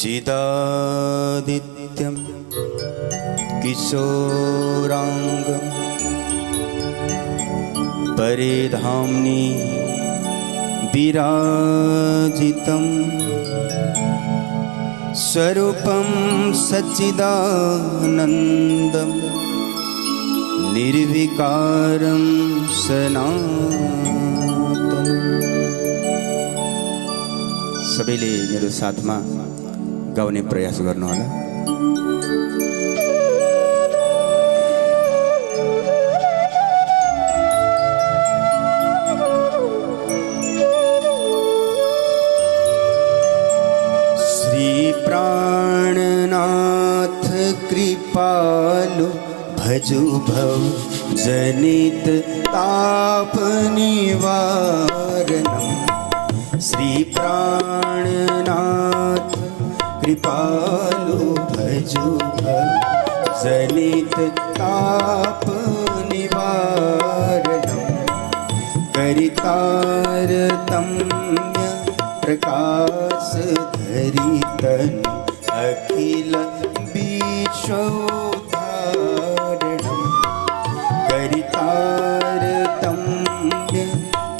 चिदादित्यं किशोरांगं परिधाम्नि विराजितं स्वरूपं सच्चिदानन्दं निर्विकारं सनातनं। सबैले मेरो साथमा गाउने प्रयास गर्नुहोला। श्री प्राणनाथ कृपालु भजु भव जनित ताप निवारणम्। श्री प्राणनाथ कृपालु भजु भव जनित ताप निवारणम्। करितारतम्य प्रकाश धरितन अखिल विश्वोद्धारणम्। करितारतम्य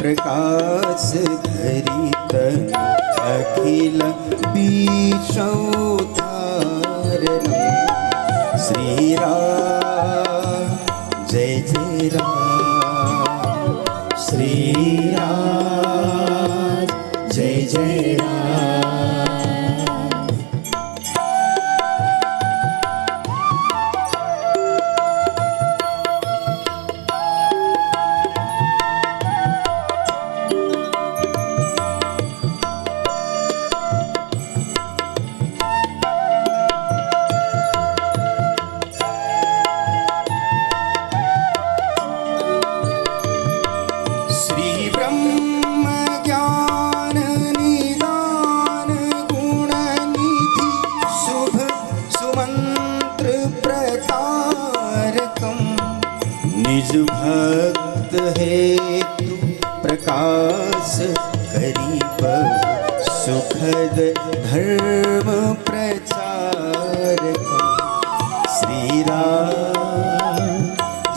प्रकाश धरितन अखिल विश्वोद्धारणम्। श्री राम जय जय राम, श्री राम जय जय राम। श्री ब्रह्म ज्ञान निदान गुण निधि शुभ सुमंत्र प्रतारकम। निज भक्त हेतु प्रकाश करीब सुखद धर्म प्रचारकम। श्री राम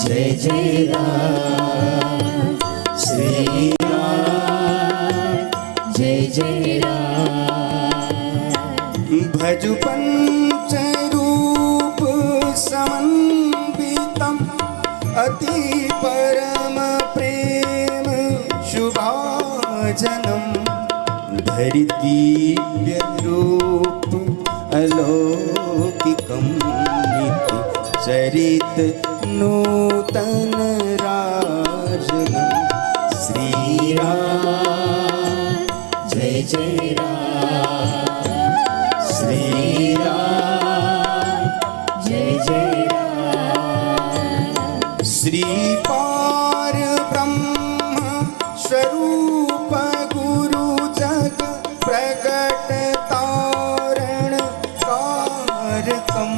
जय जय राम, श्री राम जय जय राम। भजु पंच रूप समन्वितं अति परम प्रेम शुभाजनम। धरि दिव्य रूप अलौकिकं नित्य चरित नूतन राजनम्। श्री राम जय जय राम, श्री राम जय जय राम। श्री पार ब्रह्म स्वरूप गुरु जग प्रगट तारण कारकम।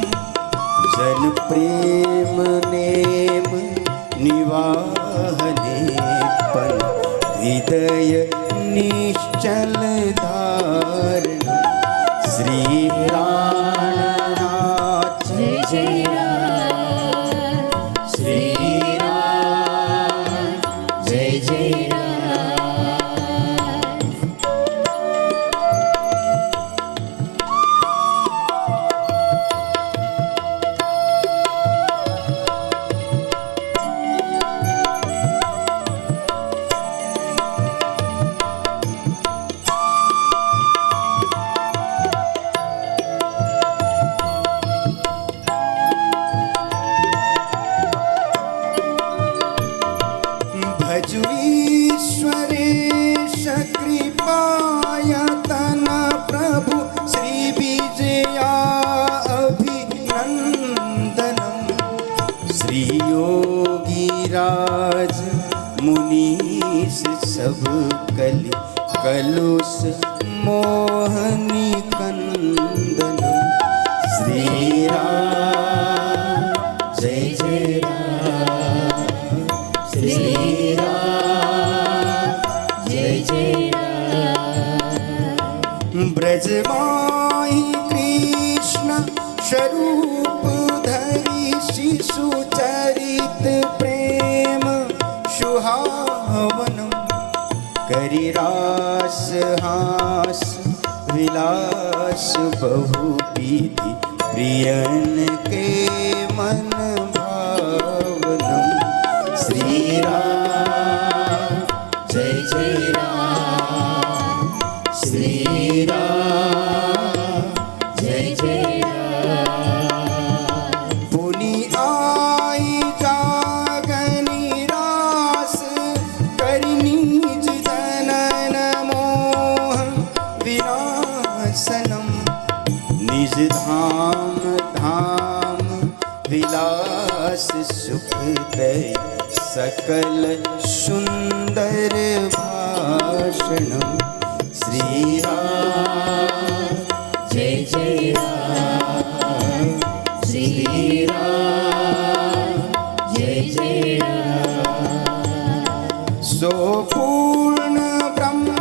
जन प्रेम नेम निवाहनेपन हृदय निश्चल धारणम्। श्री प्राणनाथ जय जय राम, श्री राम जय जय राम। भजु ईश्वरेश कृपायतन प्रभु श्री विजया अभिनंदनम्। श्री योगीराज मुनीश सब कलि कलुष मोहनी कंदनम्। श्री राम जय जय राम, श्री राम जय जय राम। ब्रज माही स्वरूप धरि शिशु चरित प्रेम सुहावनम करि रास हास विलास बहु विधि प्रियन के मन भावनम श्री राम जय जय राम श्री राम जय जय राम पुनि आई जागनी रास करि निज जनन मोह विनाशनम निज धाम धाम विलास सुख दय सकल सुंदर भाषणम श्री राम जय जय राम श्री राम जय जय राम सो पूर्ण ब्रह्म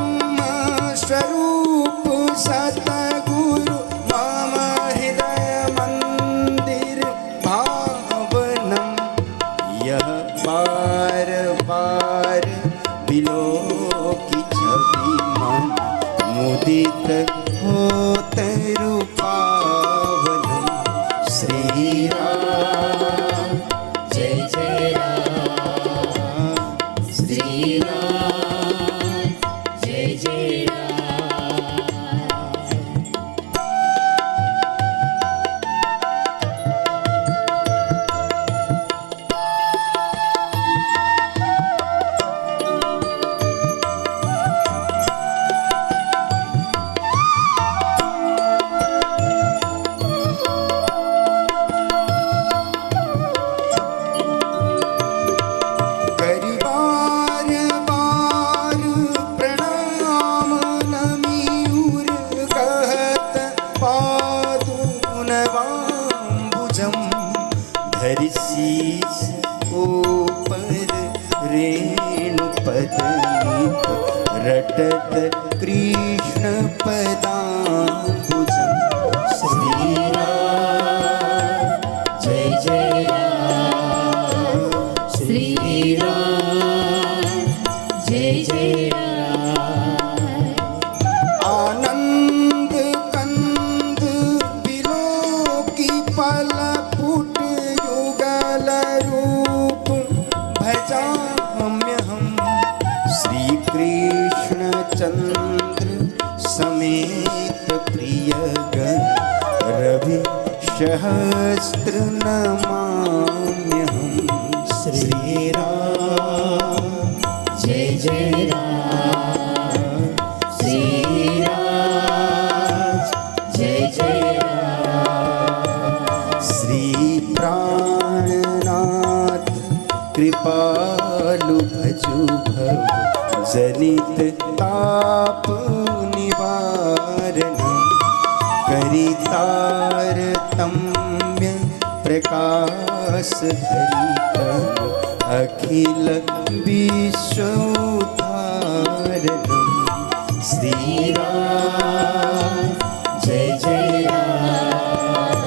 स्वरूप सतगुरु मम हृदय मंदिर भावनम यह बार बार बिलोकी छवि मन मुदित होत रूपावनम श्री राम जय जय राम श्री राम जय जय राम करि बार बार प्रणाम नमिउर कहत पादुनवाम्बुजम धरि शीस ऊपर रेणुपद नित रटत कृष्ण पदाम्बुजम श्री राम जय जय राम श्री राम जय जय राम आनंद कंद बिलोकी पल पुट युगल रूप भजाम्यहम श्री कृष्ण चंद्र समेत प्रिय गण रवि सहस्त्र नमाम्यहम श्री राम जय जय राम श्री राम जय जय राम श्री प्राणनाथ कृपालु भजु भव जनित ताप निवारणम करि तारतम्य प्रकाश धरित अखिल विश्वोद्धारणम श्री राम जय जय राम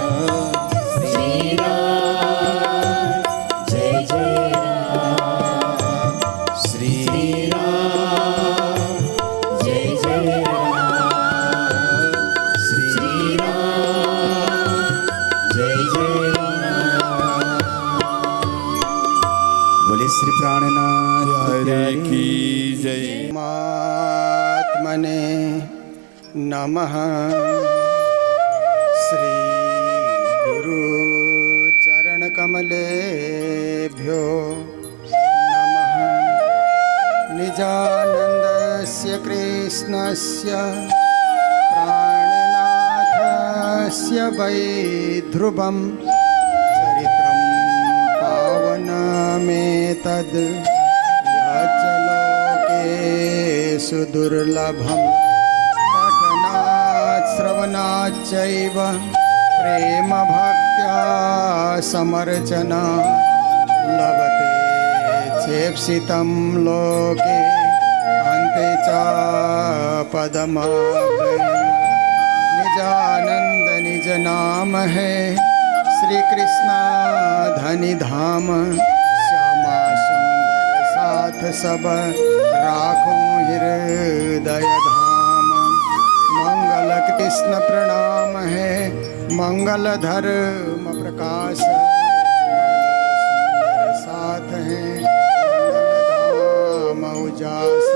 श्री राम जय जय राम श्री राम जय जय राम श्री राम जय जय राम बोले श्री प्राणनाथ हरे की जय। परमात्मने नमः। श्री गुरु चरण कमलेभ्यो नमः। निजानन्दस्य कृष्णस्य प्राणनाथस्य वै ध्रुवं चरित्रं पावनमेतद् यच्च लोकेषु दुर्लभं पठनात् श्रवणाच्चैव प्रेमभक्त्या समर्चना लभते चेप्सितं लोके अन्ते च पदमाप्यते। सजानंद निज नाम है। श्री कृष्णा धनि धाम, श्यामा सुंदर साथ सब, राखो हृदय धाम। मंगल कृष्ण प्रणाम है, मंगल धर्म प्रकाश, मंगल सुंदर साथ है, मंगल धाम उजास।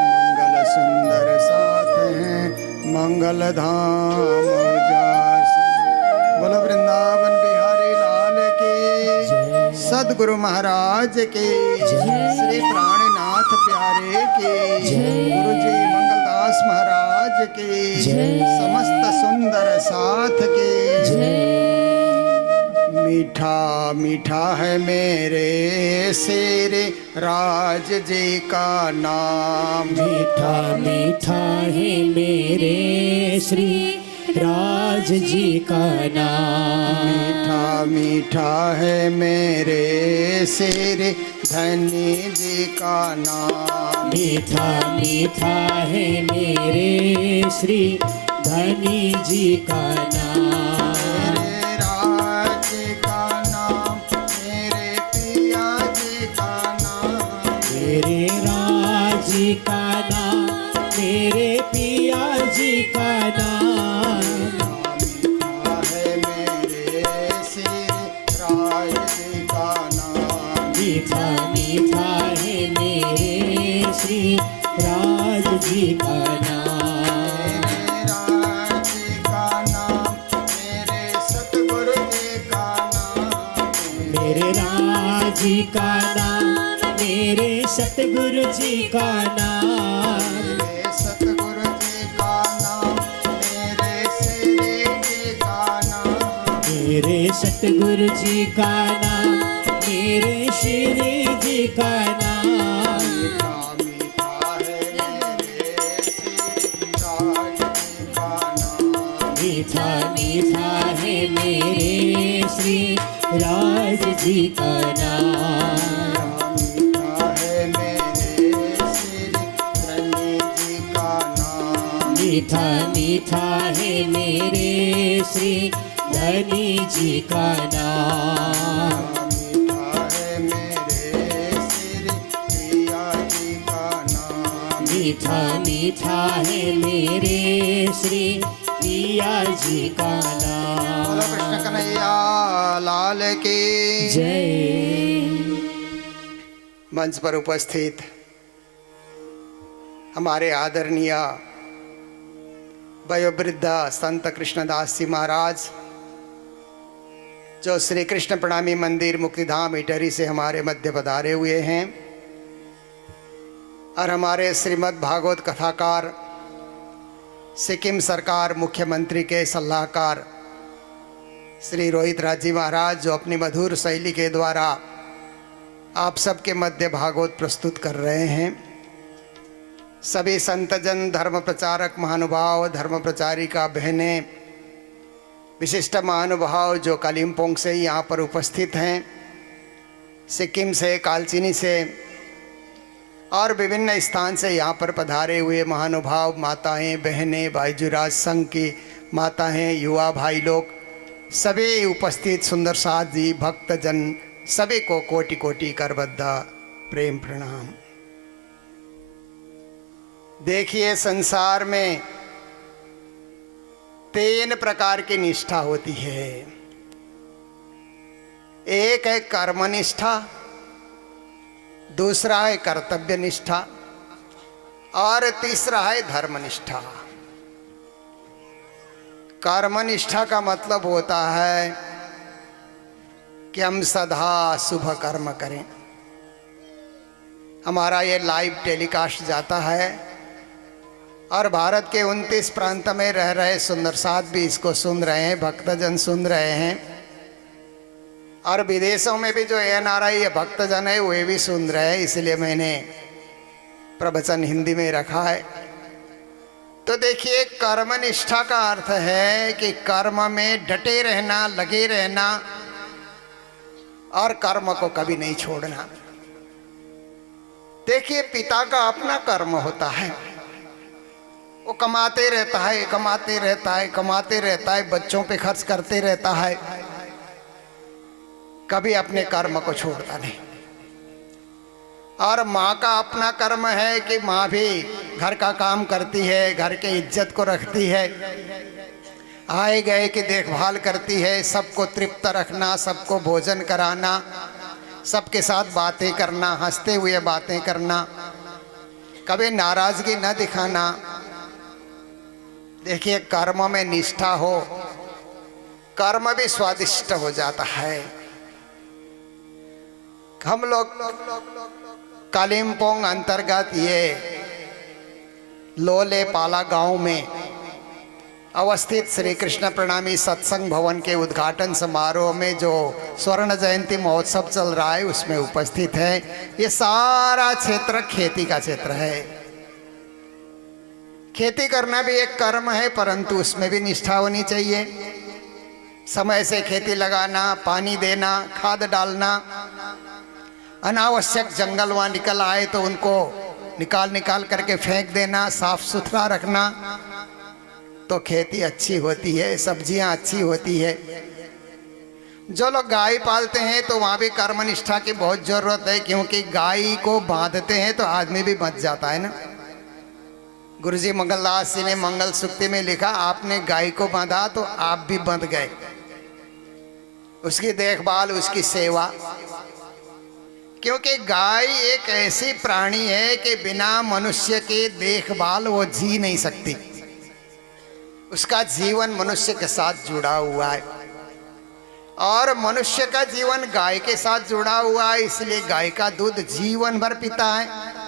मंगल सुंदर साथ है, मंगल धाम उजास। बोलो वृंदावन बिहारी लाल की, सदगुरु महाराज की, श्री प्राणनाथ प्यारे की, गुरु जी मंगलदास महाराज की, समस्त सुंदर साथ की। मीठा मीठा है मेरे श्री राज जी का नाम, मीठा मीठा है मेरे श्री राज जी का नाम। मीठा मीठा है मेरे श्री धनी जी का नाम। मीठा मीठा है मेरे श्री धनी जी का नाम। मेरे राज जी का नाम, मेरे पिया जी का नाम। मेरे राज जी का नाम, मेरे पिया जी का नाम। मीठा है मेरे श्री राज जी का नाम। मीठा मीठा है मेरे श्री राज जी का नाम। मेरे राज जी का नाम, मेरे सतगुरु जी का नाम। मेरे राज जी का नाम, मेरे सतगुरु जी का नाम। मेरे सतगुरु जी का नाम, मेरे श्री जी का नाम। मेरे सतगुरु जी का नाम, मेरे श्री जी का नाम। मीठा मीठा है मेरे श्री राज जी का नाम। मीठा मीठा है मेरे श्री राज जी का नाम। मीठा मीठा है मेरे श्री प्रिया जी का नाम। मीठा मीठा है मेरे श्री पिया जी का नाम। बोलो कृष्ण कन्हैया लाल की जय। मंच पर उपस्थित हमारे आदरणीय वयोवृद्ध संत कृष्णदास जी महाराज, जो श्री कृष्ण प्रणामी मंदिर मुक्तिधाम इटहरी से हमारे मध्य पधारे हुए हैं, और हमारे श्रीमद् भागवत कथाकार, सिक्किम सरकार मुख्यमंत्री के सलाहकार श्री रोहित राज जी महाराज, जो अपनी मधुर शैली के द्वारा आप सबके मध्य भागवत प्रस्तुत कर रहे हैं। सभी संतजन, धर्म प्रचारक महानुभाव, धर्म प्रचारिका बहनें, विशिष्ट महानुभाव जो कालिम्पोंग से यहाँ पर उपस्थित हैं, सिक्किम से, कालचिनी से और विभिन्न स्थान से यहाँ पर पधारे हुए महानुभाव, माताएं, बहनें, बाईजुराज संघ की माताएं, युवा भाई लोग, सभी उपस्थित सुंदर साथ जी, भक्तजन, सभी को कोटि कोटि करबद्ध प्रेम प्रणाम। देखिए, संसार में 3 प्रकार की निष्ठा होती है। एक है कर्मनिष्ठा, दूसरा है कर्तव्य निष्ठा और तीसरा है धर्मनिष्ठा। कर्मनिष्ठा का मतलब होता है कि हम सदा शुभ कर्म करें। हमारा ये लाइव टेलीकास्ट जाता है और भारत के 29 प्रांत में रह रहे सुंदर साथ भी इसको सुन रहे हैं, भक्तजन सुन रहे हैं, और विदेशों में भी जो NRI भक्तजन है वे भी सुन रहे हैं। इसलिए मैंने प्रवचन हिंदी में रखा है। तो देखिए, कर्मनिष्ठा का अर्थ है कि कर्म में डटे रहना, लगे रहना और कर्म को कभी नहीं छोड़ना। देखिए, पिता का अपना कर्म होता है, वो कमाते रहता है, कमाते रहता है, कमाते रहता है, बच्चों पे खर्च करते रहता है, कभी अपने कर्म को छोड़ता नहीं। और माँ का अपना कर्म है कि माँ भी घर का काम करती है, घर के इज्जत को रखती है, आए गए की देखभाल करती है, सबको तृप्त रखना, सबको भोजन कराना, सबके साथ बातें करना, हंसते हुए बातें करना, कभी नाराजगी न दिखाना। देखिए, कर्म में निष्ठा हो, कर्म भी स्वादिष्ट हो जाता है। हम लोग कालिम्पोंग अंतर्गत ये लोले पाला गांव में अवस्थित श्री कृष्ण प्रणामी सत्संग भवन के उद्घाटन समारोह में जो स्वर्ण जयंती महोत्सव चल रहा है उसमें उपस्थित है। ये सारा क्षेत्र खेती का क्षेत्र है। खेती करना भी एक कर्म है, परंतु उसमें भी निष्ठा होनी चाहिए। समय से खेती लगाना, पानी देना, खाद डालना, अनावश्यक जंगल वहाँ निकल आए तो उनको निकाल करके फेंक देना, साफ सुथरा रखना, तो खेती अच्छी होती है, सब्जियां अच्छी होती है। जो लोग गाय पालते हैं तो वहाँ भी कर्मनिष्ठा की बहुत जरूरत है, क्योंकि गाय को बांधते हैं तो आदमी भी बच जाता है ना। गुरुजी मंगलदास जी ने मंगल सूक्ति में लिखा, आपने गाय को बांधा तो आप भी बंध गए। उसकी देखभाल, उसकी सेवा, क्योंकि गाय एक ऐसी प्राणी है कि बिना मनुष्य के देखभाल वो जी नहीं सकती। उसका जीवन मनुष्य के साथ जुड़ा हुआ है और मनुष्य का जीवन गाय के साथ जुड़ा हुआ है, इसलिए गाय का दूध जीवन भर पीता है।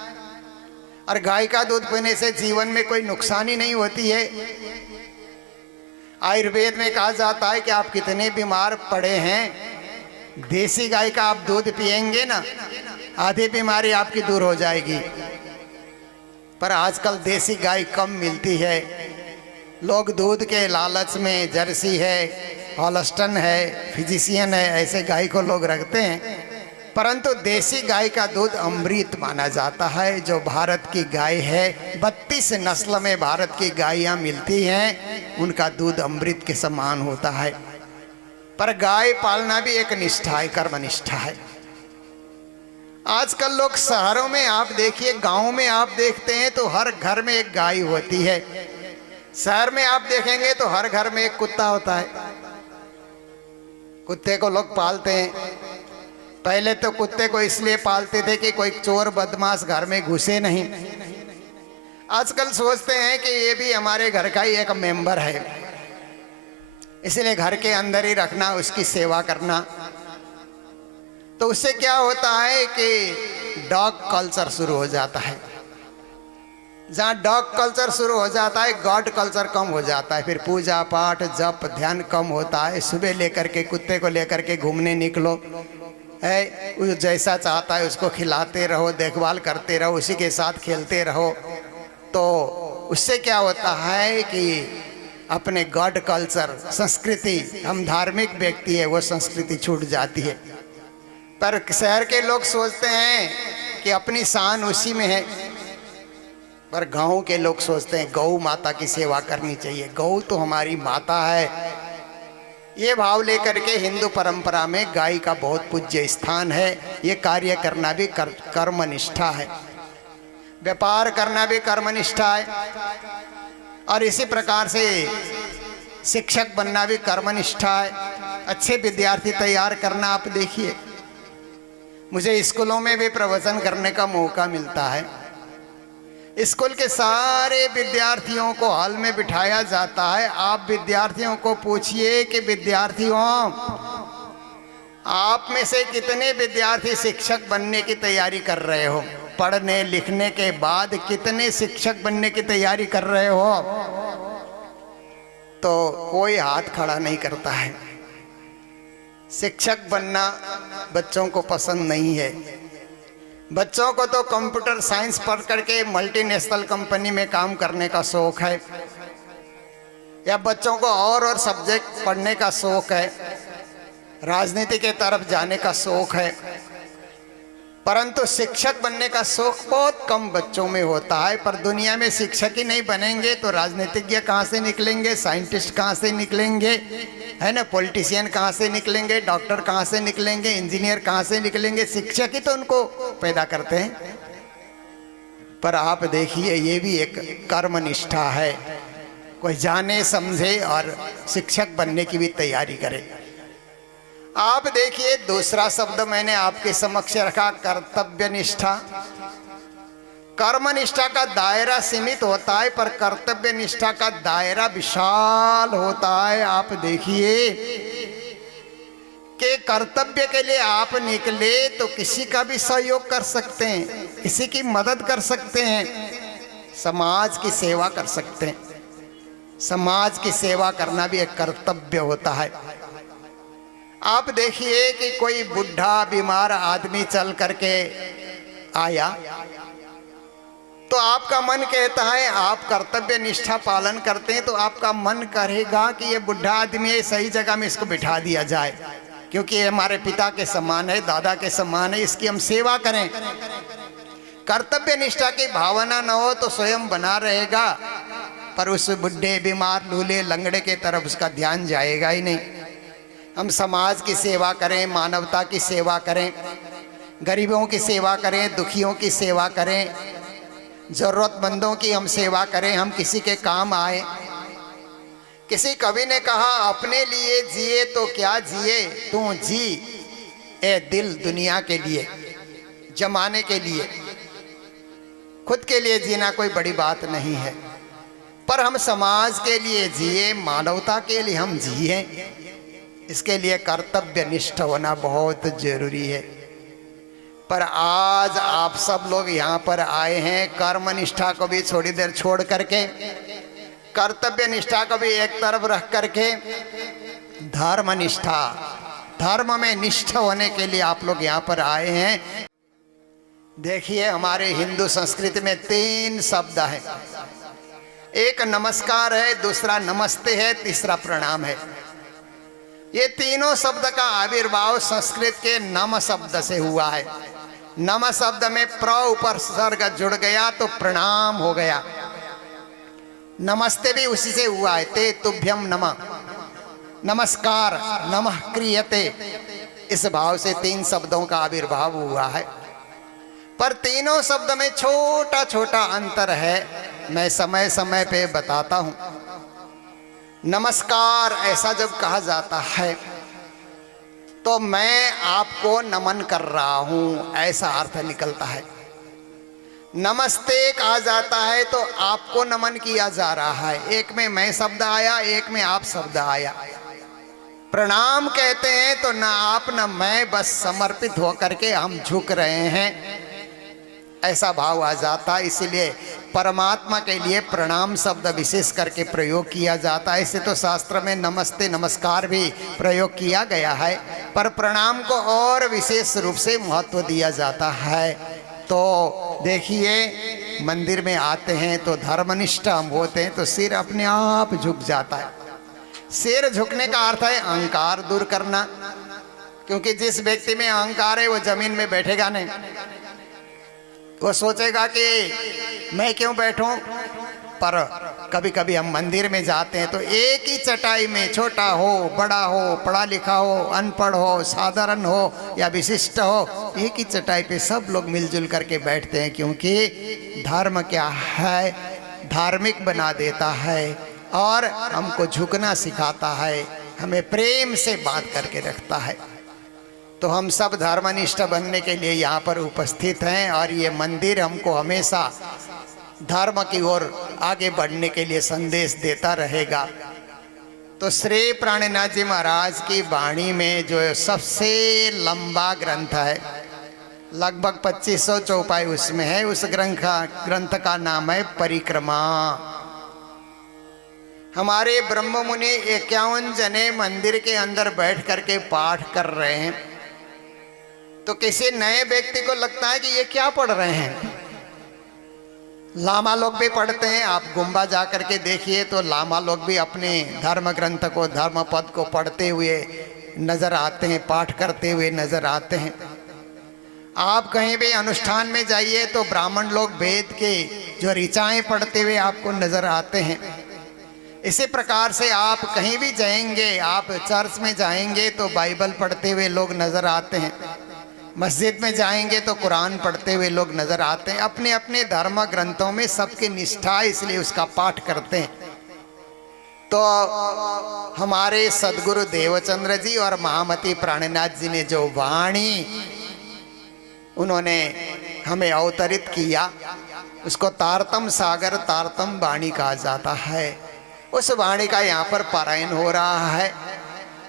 और गाय का दूध पीने से जीवन में कोई नुकसानी नहीं होती है। आयुर्वेद में कहा जाता है कि आप कितने बीमार पड़े हैं, देसी गाय का आप दूध पिएंगे ना, आधी बीमारी आपकी दूर हो जाएगी। पर आजकल देसी गाय कम मिलती है। लोग दूध के लालच में जर्सी है, हॉलस्टन है, फिजिशियन है, ऐसे गाय को लोग रखते हैं। परंतु देसी गाय का दूध अमृत माना जाता है। जो भारत की गाय है, 32 नस्ल में भारत की गायें मिलती हैं, उनका दूध अमृत के समान होता है। पर गाय पालना भी एक निष्ठा है, कर्मनिष्ठा है। आजकल लोग शहरों में आप देखिए, गांव में आप देखते हैं तो हर घर में एक गाय होती है। शहर में आप देखेंगे तो हर घर में एक कुत्ता होता है। कुत्ते को लोग पालते हैं। पहले तो कुत्ते को इसलिए पालते थे कि कोई चोर बदमाश घर में घुसे नहीं। आजकल सोचते हैं कि ये भी हमारे घर का ही एक मेंबर है, इसलिए घर के अंदर ही रखना, उसकी सेवा करना। तो उससे क्या होता है कि डॉग कल्चर शुरू हो जाता है। जहाँ डॉग कल्चर शुरू हो जाता है, गॉड कल्चर कम हो जाता है। फिर पूजा पाठ, जप, ध्यान कम होता है। सुबह लेकर के कुत्ते को लेकर के घूमने निकलो, है उस जैसा चाहता है उसको खिलाते रहो, देखभाल करते रहो, उसी के साथ खेलते रहो। तो उससे क्या होता है कि अपने गॉड कल्चर, संस्कृति, हम धार्मिक व्यक्ति है, वो संस्कृति छूट जाती है। पर शहर के लोग सोचते हैं कि अपनी शान उसी में है, पर गांव के लोग सोचते हैं गौ माता की सेवा करनी चाहिए, गौ तो हमारी माता है। ये भाव लेकर के हिंदू परंपरा में गाय का बहुत पूज्य स्थान है। ये कार्य करना भी कर्मनिष्ठा है, व्यापार करना भी कर्मनिष्ठा है, और इसी प्रकार से शिक्षक बनना भी कर्मनिष्ठा है। अच्छे विद्यार्थी तैयार करना, आप देखिए, मुझे स्कूलों में भी प्रवचन करने का मौका मिलता है। स्कूल के सारे विद्यार्थियों को हॉल में बिठाया जाता है। आप विद्यार्थियों को पूछिए कि विद्यार्थियों, आप में से कितने विद्यार्थी शिक्षक बनने की तैयारी कर रहे हो? पढ़ने लिखने के बाद कितने शिक्षक बनने की तैयारी कर रहे हो? तो कोई हाथ खड़ा नहीं करता है। शिक्षक बनना बच्चों को पसंद नहीं है। बच्चों को तो कंप्यूटर साइंस पढ़ करके मल्टीनेशनल कंपनी में काम करने का शौक है, या बच्चों को और सब्जेक्ट पढ़ने का शौक है, राजनीति के तरफ जाने का शौक है। परंतु शिक्षक बनने का शौक बहुत कम बच्चों में होता है। पर दुनिया में शिक्षक ही नहीं बनेंगे तो राजनीतिज्ञ कहाँ से निकलेंगे, साइंटिस्ट कहाँ से निकलेंगे, है ना, पॉलिटिशियन कहाँ से निकलेंगे, डॉक्टर कहाँ से निकलेंगे, इंजीनियर कहाँ से निकलेंगे? शिक्षक ही तो उनको पैदा करते हैं। पर आप देखिए, ये भी एक कर्मनिष्ठा है। कोई जाने समझे और शिक्षक बनने की भी तैयारी करे। आप देखिए, दूसरा शब्द मैंने आपके समक्ष रखा, कर्तव्य निष्ठा। कर्मनिष्ठा का दायरा सीमित होता है, पर कर्तव्य निष्ठा का दायरा विशाल होता है। आप देखिए कि कर्तव्य के लिए आप निकले तो किसी का भी सहयोग कर सकते हैं, किसी की मदद कर सकते हैं, समाज की सेवा कर सकते हैं। समाज की सेवा करना भी एक कर्तव्य होता है। आप देखिए कि कोई बुढ़ा बीमार आदमी चल करके आया तो आपका मन कहता है, आप कर्तव्य निष्ठा पालन करते हैं तो आपका मन करेगा कि ये बुढ़ा आदमी है, सही जगह में इसको बिठा दिया जाए, क्योंकि ये हमारे पिता के समान है, दादा के समान है, इसकी हम सेवा करें। कर्तव्य निष्ठा की भावना न हो तो स्वयं बना रहेगा, पर उस बुढ़े बीमार लूले लंगड़े के तरफ उसका ध्यान जाएगा ही नहीं। हम समाज की सेवा करें, मानवता की सेवा करें, गरीबों की सेवा करें, दुखियों की सेवा करें, जरूरतमंदों की हम सेवा करें, हम किसी के काम आए। किसी कवि ने कहा, अपने लिए जिए तो क्या जिए, तू जी ए दिल दुनिया के लिए, जमाने के लिए। खुद के लिए जीना कोई बड़ी बात नहीं है, पर हम समाज के लिए जिए, मानवता के लिए हम जिए, इसके लिए कर्तव्य निष्ठ होना बहुत जरूरी है। पर आज आप सब लोग यहाँ पर आए हैं कर्म निष्ठा को भी थोड़ी देर छोड़ करके, कर्तव्य निष्ठा को भी एक तरफ रख करके धर्म निष्ठा, धर्म में निष्ठ होने के लिए आप लोग यहाँ पर आए हैं। देखिए, हमारे हिंदू संस्कृति में 3 शब्द है। एक नमस्कार है, दूसरा नमस्ते है, तीसरा प्रणाम है। ये तीनों शब्द का आविर्भाव संस्कृत के नम शब्द से हुआ है। नम शब्द में प्र उपसर्ग जुड़ गया तो प्रणाम हो गया। नमस्ते भी उसी से हुआ है, ते तुभ्यम नमः, नमस्कार, नमः क्रियते, इस भाव से 3 शब्दों का आविर्भाव हुआ है। पर तीनों शब्द में छोटा छोटा अंतर है, मैं समय समय पे बताता हूं। नमस्कार ऐसा जब कहा जाता है तो मैं आपको नमन कर रहा हूं, ऐसा अर्थ निकलता है। नमस्ते कहा जाता है तो आपको नमन किया जा रहा है, एक में मैं शब्द आया, एक में आप शब्द आया। प्रणाम कहते हैं तो ना आप ना मैं, बस समर्पित होकर के हम झुक रहे हैं, ऐसा भाव आ जाता है। इसलिए परमात्मा के लिए प्रणाम शब्द विशेष करके प्रयोग किया जाता है। इसे तो शास्त्र में नमस्ते नमस्कार भी प्रयोग किया गया है, पर प्रणाम को और विशेष रूप से महत्व दिया जाता है। तो देखिए, मंदिर में आते हैं तो धर्मनिष्ठ हम होते हैं तो सिर अपने आप झुक जाता है। सिर झुकने का अर्थ है अहंकार दूर करना, क्योंकि जिस व्यक्ति में अहंकार है वो जमीन में बैठेगा नहीं। वो सोचेगा कि मैं क्यों बैठूं। पर कभी कभी हम मंदिर में जाते हैं तो एक ही चटाई में, छोटा हो बड़ा हो, पढ़ा लिखा हो अनपढ़ हो, साधारण हो या विशिष्ट हो, एक ही चटाई पे सब लोग मिलजुल करके बैठते हैं, क्योंकि धर्म क्या है, धार्मिक बना देता है और हमको झुकना सिखाता है, हमें प्रेम से बात करके रखता है। तो हम सब धर्मनिष्ठ बनने के लिए यहाँ पर उपस्थित हैं और ये मंदिर हमको हमेशा धर्म की ओर आगे बढ़ने के लिए संदेश देता रहेगा। तो श्री प्राणनाथ जी महाराज की वाणी में जो सबसे लंबा ग्रंथ है, लगभग 2500 चौपाई उसमें है, उस ग्रंथ का नाम है परिक्रमा। हमारे ब्रह्म मुनि 51 जने मंदिर के अंदर बैठ करके पाठ कर रहे हैं। तो किसी नए व्यक्ति को लगता है कि ये क्या पढ़ रहे हैं। लामा लोग भी पढ़ते हैं, आप गुम्बा जा करके देखिए तो लामा लोग भी अपने धर्म ग्रंथ को, धर्म पद को पढ़ते हुए नजर आते हैं, पाठ करते हुए नजर आते हैं। आप कहीं भी अनुष्ठान में जाइए तो ब्राह्मण लोग वेद के जो ऋचाएं पढ़ते हुए आपको नजर आते हैं। इसी प्रकार से आप कहीं भी जाएंगे, आप चर्च में जाएंगे तो बाइबल पढ़ते हुए लोग नजर आते हैं, मस्जिद में जाएंगे तो कुरान पढ़ते हुए लोग नजर आते हैं। अपने अपने धर्म ग्रंथों में सबकी निष्ठा, इसलिए उसका पाठ करते हैं। तो हमारे सदगुरु देवचंद्र जी और महामती प्राणनाथ जी ने जो वाणी उन्होंने हमें अवतरित किया, उसको तारतम सागर तारतम वाणी कहा जाता है। उस वाणी का यहाँ पर पारायण हो रहा है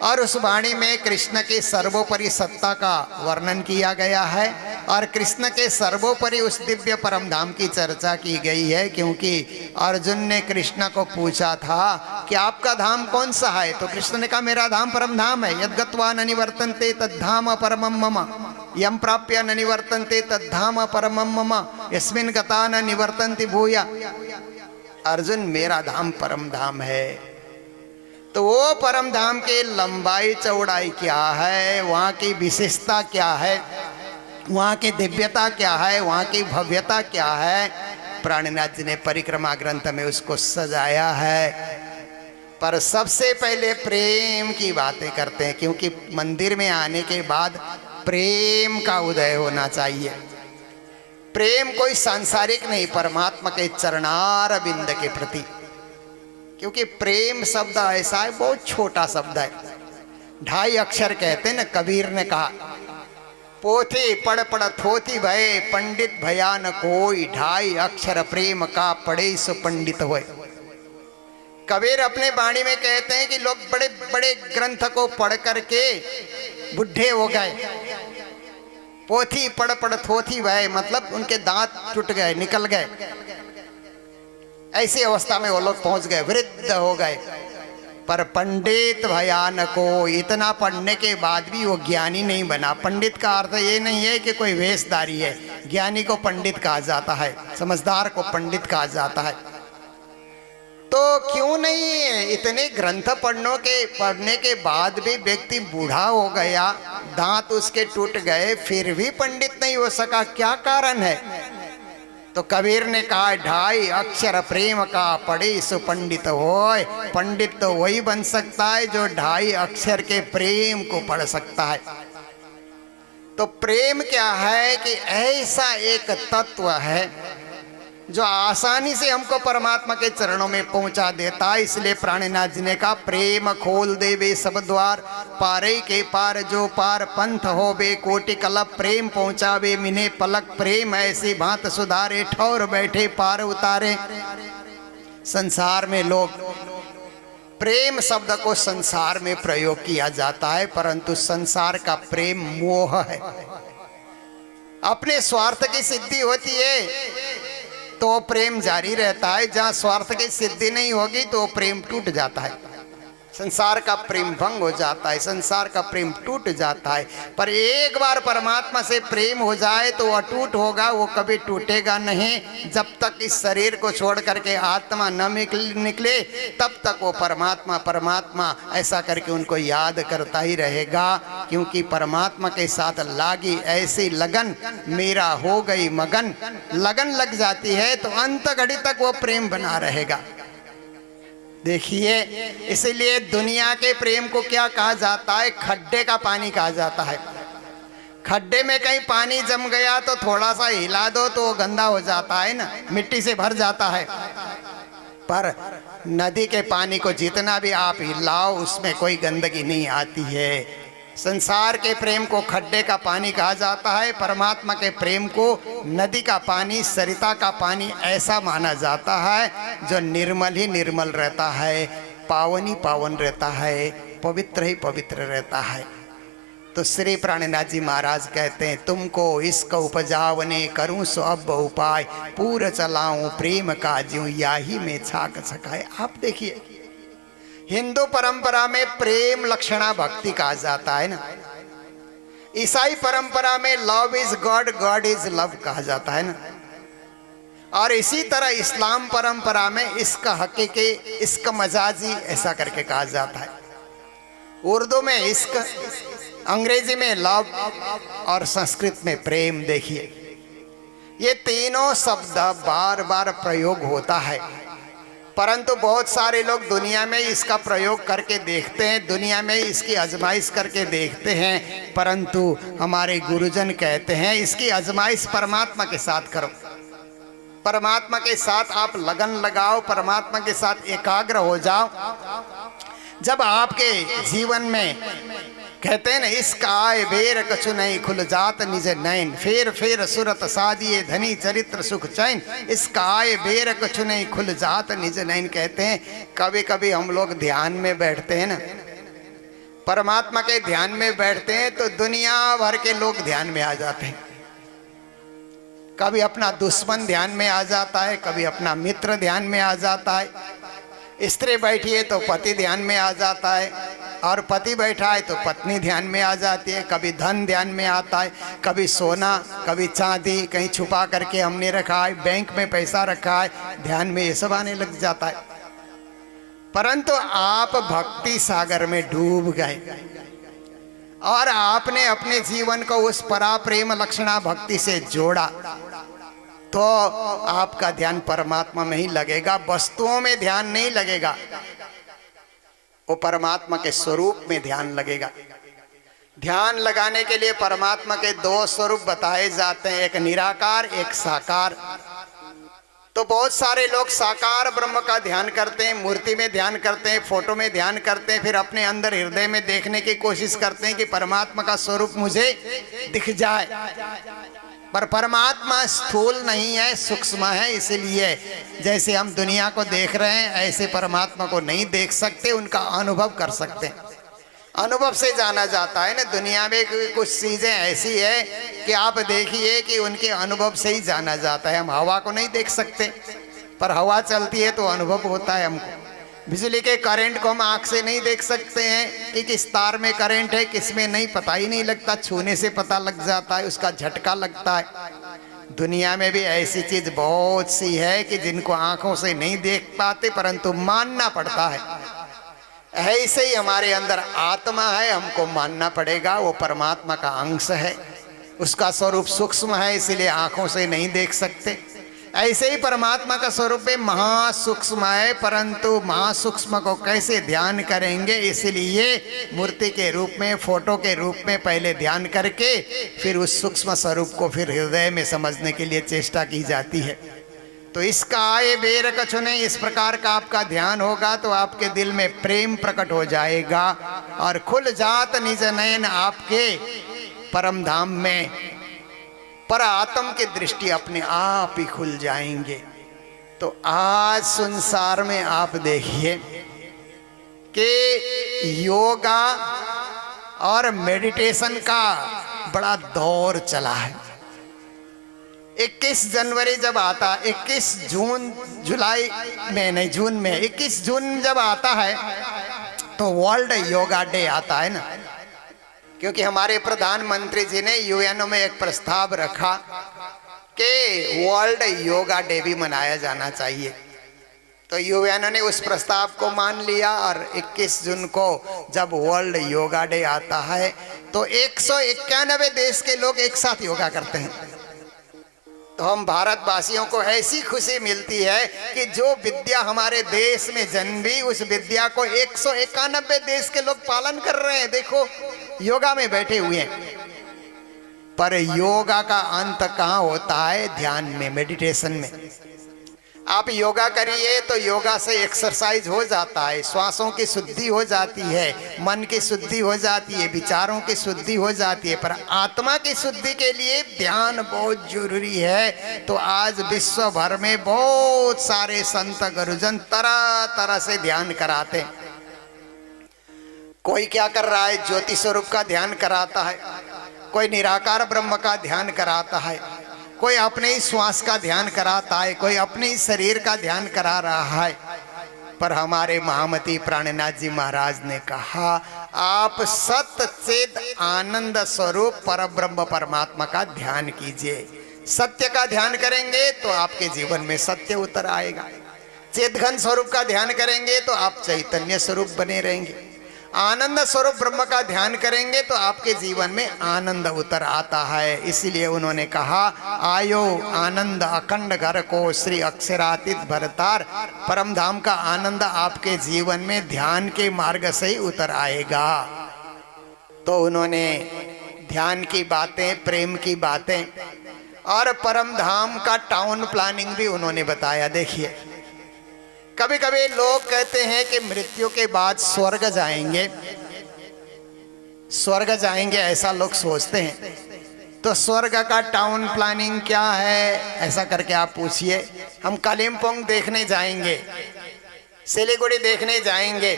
और उस वाणी में कृष्ण के सर्वोपरि सत्ता का वर्णन किया गया है और कृष्ण के सर्वोपरि उस दिव्य परम धाम की चर्चा की गई है। क्योंकि अर्जुन ने कृष्ण को पूछा था कि आपका धाम कौन सा है, तो कृष्ण ने कहा मेरा धाम परम धाम है। यद्गत्वा न निवर्तन्ते तद्धाम परमं मम, यम प्राप्य न निवर्तन्ते तद्धाम परमं मम, यस्मिन् गता न निवर्तन्ति भूया। अर्जुन मेरा धाम परम धाम है। तो वो परम धाम की लंबाई चौड़ाई क्या है, वहाँ की विशेषता क्या है, वहाँ की दिव्यता क्या है, वहाँ की भव्यता क्या है, प्राणनाथ जी ने परिक्रमा ग्रंथ में उसको सजाया है। पर सबसे पहले प्रेम की बातें करते हैं, क्योंकि मंदिर में आने के बाद प्रेम का उदय होना चाहिए। प्रेम कोई सांसारिक नहीं, परमात्मा के चरणार बिंद के प्रति। क्योंकि प्रेम शब्द ऐसा है, बहुत छोटा शब्द है, 2.5 अक्षर कहते हैं ना। कबीर ने कहा पोथी पढ़ पढ़ थोथी भय, पंडित भया न कोई, 2.5 अक्षर प्रेम का पढ़े सो पंडित होए। कबीर अपने वाणी में कहते हैं कि लोग बड़े बड़े ग्रंथ को पढ़ करके बुढ़े हो गए। पोथी पढ़ पढ़ थोथी भय मतलब उनके दांत टूट गए, निकल गए। ऐसी अवस्था में वो लोग पहुंच गए, वृद्ध हो गए। पर पंडित भयान को, इतना पढ़ने के बाद भी वो ज्ञानी नहीं बना। पंडित का अर्थ ये नहीं है कि कोई वेशधारी है, ज्ञानी को पंडित कहा जाता है, समझदार को पंडित कहा जाता है। तो क्यों नहीं इतने ग्रंथ पढ़ने के बाद भी व्यक्ति बूढ़ा हो गया, दांत उसके टूट गए, फिर भी पंडित नहीं हो सका, क्या कारण है? तो कबीर ने कहा 2.5 अक्षर प्रेम का पढ़े सो पंडित होय। पंडित तो वही बन सकता है जो 2.5 अक्षर के प्रेम को पढ़ सकता है। तो प्रेम क्या है कि ऐसा एक तत्व है जो आसानी से हमको परमात्मा के चरणों में पहुंचा देता है। इसलिए प्राणनाथ जी ने कहा प्रेम खोल देवे सब द्वार, पारे के पार जो पार, पंथ होवे कोटि कलप, प्रेम पहुंचावे मिने पलक, प्रेम ऐसी भांत सुधारे, ठौर बैठे पार उतारे। संसार में लोग प्रेम शब्द को संसार में प्रयोग किया जाता है, परंतु संसार का प्रेम मोह है। अपने स्वार्थ की सिद्धि होती है तो प्रेम जारी रहता है, जहाँ स्वार्थ की सिद्धि नहीं होगी तो प्रेम टूट जाता है, संसार का प्रेम भंग हो जाता है, संसार का प्रेम टूट जाता है। पर एक बार परमात्मा से प्रेम हो जाए तो अटूट होगा, वो कभी टूटेगा नहीं। जब तक इस शरीर को छोड़ करके आत्मा न निकले तब तक वो परमात्मा परमात्मा ऐसा करके उनको याद करता ही रहेगा। क्योंकि परमात्मा के साथ लागी ऐसी लगन, मेरा हो गई मगन, लगन लग जाती है तो अंत घड़ी तक वो प्रेम बना रहेगा। देखिए, इसलिए दुनिया के प्रेम को क्या कहा जाता है? खड्डे का पानी कहा जाता है। खड्डे में कहीं पानी जम गया तो थोड़ा सा हिला दो तो वो गंदा हो जाता है ना, मिट्टी से भर जाता है। पर नदी के पानी को जितना भी आप हिलाओ उसमें कोई गंदगी नहीं आती है। संसार के प्रेम को खड्डे का पानी कहा जाता है, परमात्मा के प्रेम को नदी का पानी, सरिता का पानी ऐसा माना जाता है जो निर्मल ही निर्मल रहता है, पावन ही पावन रहता है, पवित्र ही पवित्र रहता है। तो श्री प्राणनाथ जी महाराज कहते हैं, तुमको इसको उपजावने करूं सो अब उपाय, पूर चलाऊं प्रेम का ज्यों याही में छाक सकाए। आप देखिए, हिंदू परंपरा में प्रेम लक्षणा भक्ति कहा जाता है ना, ईसाई परंपरा में love is God, God is love कहा जाता है ना, और इसी तरह इस्लाम परंपरा में इश्क हकीकी, इश्क मजाजी ऐसा करके कहा जाता है। उर्दू में इश्क, अंग्रेजी में लव और संस्कृत में प्रेम। देखिए ये तीनों शब्द बार बार प्रयोग होता है, परंतु बहुत सारे लोग दुनिया में इसका प्रयोग करके देखते हैं, दुनिया में इसकी आजमाइश करके देखते हैं, परंतु हमारे गुरुजन कहते हैं इसकी आजमाइश परमात्मा के साथ करो। परमात्मा के साथ आप लगन लगाओ, परमात्मा के साथ एकाग्र हो जाओ। जब आपके जीवन में कहते हैं ना, इसका आय बेर कछु नहीं खुल जात निज नैन, फेर फेर सुरत सादिए धनी चरित्र सुख चैन, इसका आय बेर कछु नहीं खुल जात निज नैन। कहते हैं कभी कभी हम लोग ध्यान में बैठते हैं ना, परमात्मा के ध्यान में बैठते हैं तो दुनिया भर के लोग ध्यान में आ जाते हैं। कभी अपना दुश्मन ध्यान में आ जाता है, कभी अपना मित्र ध्यान में आ जाता है, स्त्री बैठी है तो पति ध्यान में आ जाता है, और पति बैठा है तो पत्नी ध्यान में आ जाती है। कभी धन ध्यान में आता है, कभी सोना, कभी चांदी कहीं छुपा करके हमने रखा है, बैंक में पैसा रखा है, ध्यान में ये सब आने लग जाता है। परंतु आप भक्ति सागर में डूब गए और आपने अपने जीवन को उस परा प्रेम लक्षणा भक्ति से जोड़ा, तो आपका ध्यान परमात्मा में ही लगेगा, वस्तुओं में ध्यान नहीं लगेगा, वो परमात्मा के स्वरूप में ध्यान लगेगा। ध्यान लगाने के लिए परमात्मा के दो स्वरूप बताए जाते हैं, एक निराकार एक साकार। तो बहुत सारे लोग साकार ब्रह्म का ध्यान करते हैं, मूर्ति में ध्यान करते हैं, फोटो में ध्यान करते हैं, फिर अपने अंदर हृदय में देखने की कोशिश करते हैं कि परमात्मा का स्वरूप मुझे दिख जाए। पर परमात्मा स्थूल नहीं है, सूक्ष्म है, इसलिए जैसे हम दुनिया को देख रहे हैं ऐसे परमात्मा को नहीं देख सकते, उनका अनुभव कर सकते हैं। अनुभव से जाना जाता है ना, दुनिया में कुछ चीज़ें ऐसी है कि आप देखिए कि उनके अनुभव से ही जाना जाता है। हम हवा को नहीं देख सकते, पर हवा चलती है तो अनुभव होता है हमको। बिजली के करंट को हम आँख से नहीं देख सकते हैं कि किस तार में करंट है किस में नहीं, पता ही नहीं लगता, छूने से पता लग जाता है, उसका झटका लगता है। दुनिया में भी ऐसी चीज़ बहुत सी है कि जिनको आँखों से नहीं देख पाते परंतु मानना पड़ता है। ऐसे ही हमारे अंदर आत्मा है, हमको मानना पड़ेगा, वो परमात्मा का अंश है, उसका स्वरूप सूक्ष्म है, इसलिए आँखों से नहीं देख सकते। ऐसे ही परमात्मा का स्वरूप महासूक्ष्म है, परंतु महासूक्ष्म को कैसे ध्यान करेंगे, इसलिए मूर्ति के रूप में, फोटो के रूप में पहले ध्यान करके फिर उस सूक्ष्म स्वरूप को फिर हृदय में समझने के लिए चेष्टा की जाती है। तो इसका आए बेर कछु नहीं, इस प्रकार का आपका ध्यान होगा तो आपके दिल में प्रेम प्रकट हो जाएगा और खुल जात निज नयन, आपके परम धाम में पर आत्म की दृष्टि अपने आप ही खुल जाएंगे। तो आज संसार में आप देखिए कि योगा और मेडिटेशन का बड़ा दौर चला है। 21 जनवरी जब आता, 21 जून, जुलाई में नहीं, जून में 21 जून जब आता है तो वर्ल्ड योगा डे आता है ना, क्योंकि हमारे प्रधानमंत्री जी ने यूएनओ में एक प्रस्ताव रखा कि वर्ल्ड योगा डे भी मनाया जाना चाहिए। तो यूएनओ ने उस प्रस्ताव को मान लिया और 21 जून को जब वर्ल्ड योगा डे आता है तो 191 देश के लोग एक साथ योगा करते हैं। तो हम भारतवासियों को ऐसी खुशी मिलती है कि जो विद्या हमारे देश में जन्मी, उस विद्या को 191 देश के लोग पालन कर रहे हैं। देखो, योगा में बैठे हुए हैं। पर योगा का अंत कहाँ होता है? ध्यान में, मेडिटेशन में। आप योगा करिए तो योगा से एक्सरसाइज हो जाता है, श्वासों की शुद्धि हो जाती है, मन की शुद्धि हो जाती है, विचारों की शुद्धि हो जाती है। पर आत्मा की शुद्धि के लिए ध्यान बहुत जरूरी है। तो आज विश्व भर में बहुत सारे संत गुरुजन तरह तरह से ध्यान कराते हैं। कोई क्या कर रहा है? ज्योति स्वरूप का ध्यान कराता है, कोई निराकार ब्रह्म का ध्यान कराता है, कोई अपने ही श्वास का ध्यान कराता है, कोई अपने ही शरीर का ध्यान करा रहा है। पर हमारे महामती प्राणनाथ जी महाराज ने कहा, आप सत चेत आनंद स्वरूप परब्रह्म परमात्मा का ध्यान कीजिए। सत्य का ध्यान करेंगे तो आपके जीवन में सत्य उतर आएगा। चेतघन स्वरूप का ध्यान करेंगे तो आप चैतन्य स्वरूप बने रहेंगे। आनंद स्वरूप ब्रह्म का ध्यान करेंगे तो आपके जीवन में आनंद उतर आता है। इसीलिए उन्होंने कहा, आयो आनंद अखंड घर को श्री अक्षरातीत भरतार। परम धाम का आनंद आपके जीवन में ध्यान के मार्ग से ही उतर आएगा। तो उन्होंने ध्यान की बातें, प्रेम की बातें और परम धाम का टाउन प्लानिंग भी उन्होंने बताया। देखिए, कभी कभी लोग कहते हैं कि मृत्यु के बाद स्वर्ग जाएंगे, स्वर्ग जाएंगे, ऐसा लोग सोचते हैं। तो स्वर्ग का टाउन प्लानिंग क्या है, ऐसा करके आप पूछिए। हम कालिम्पोंग देखने जाएंगे, सिलीगुड़ी देखने जाएंगे,